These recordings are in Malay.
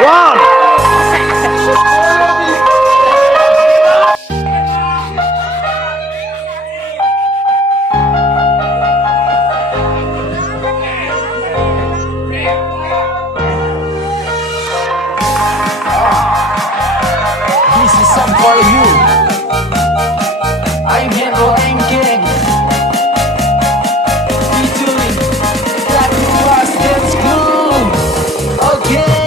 This is song for you. I'm here for Gang. Featuring Black Bass Dance Group. Okay.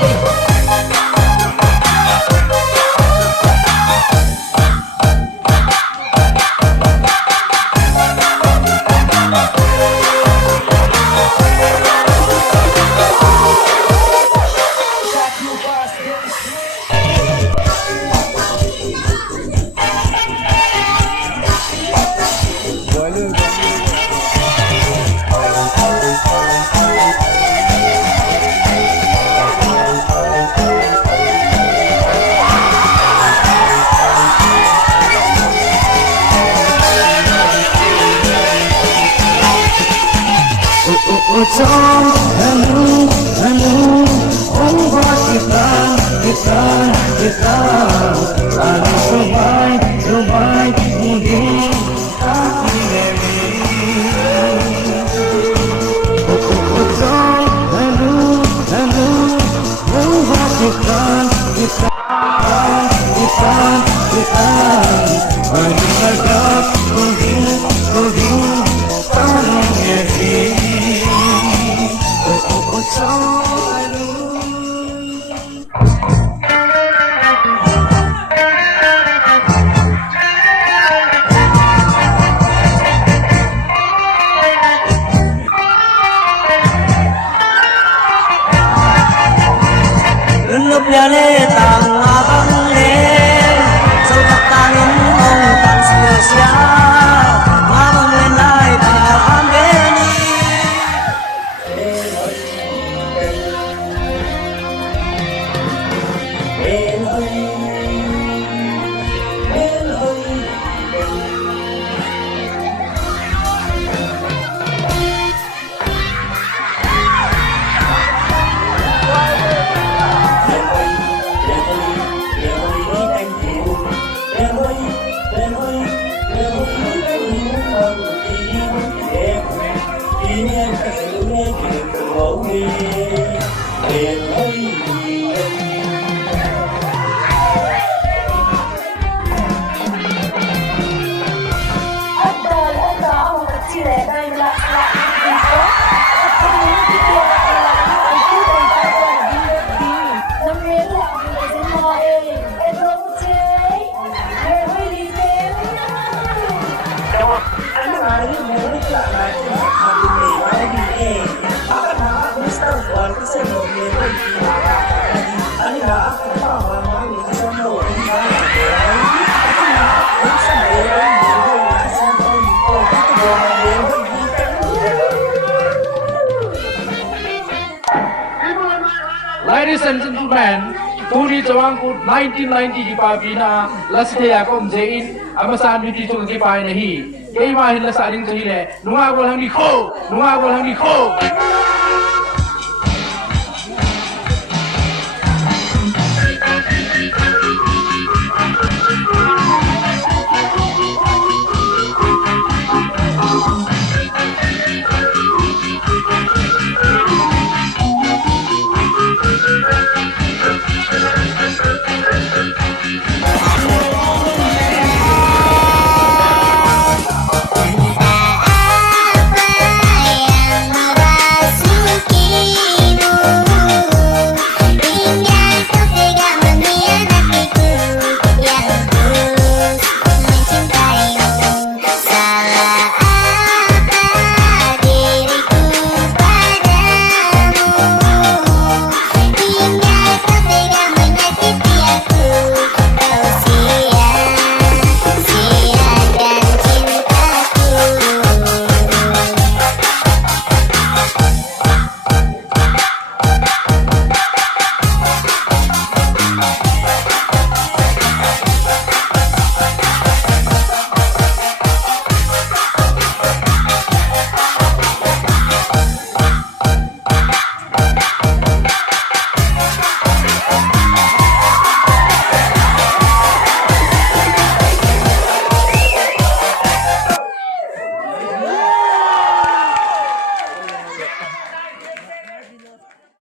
Utang anu obat kita anu cobai mungkin kaki dewi. Utang anu obat kita anu sagap mungkin tangan dewi. Lúc nhớ lê tàng băng lên sâu tóc tàng ông tàng xưa xia mà băng lên lại tàng bên Ladies and gentlemen, Turi Jawangput 1990 ki pabina lasthaya kom jein amasan biti chung ki pai nahi kei ma hin la saring chhi le nunga gol hang ni kho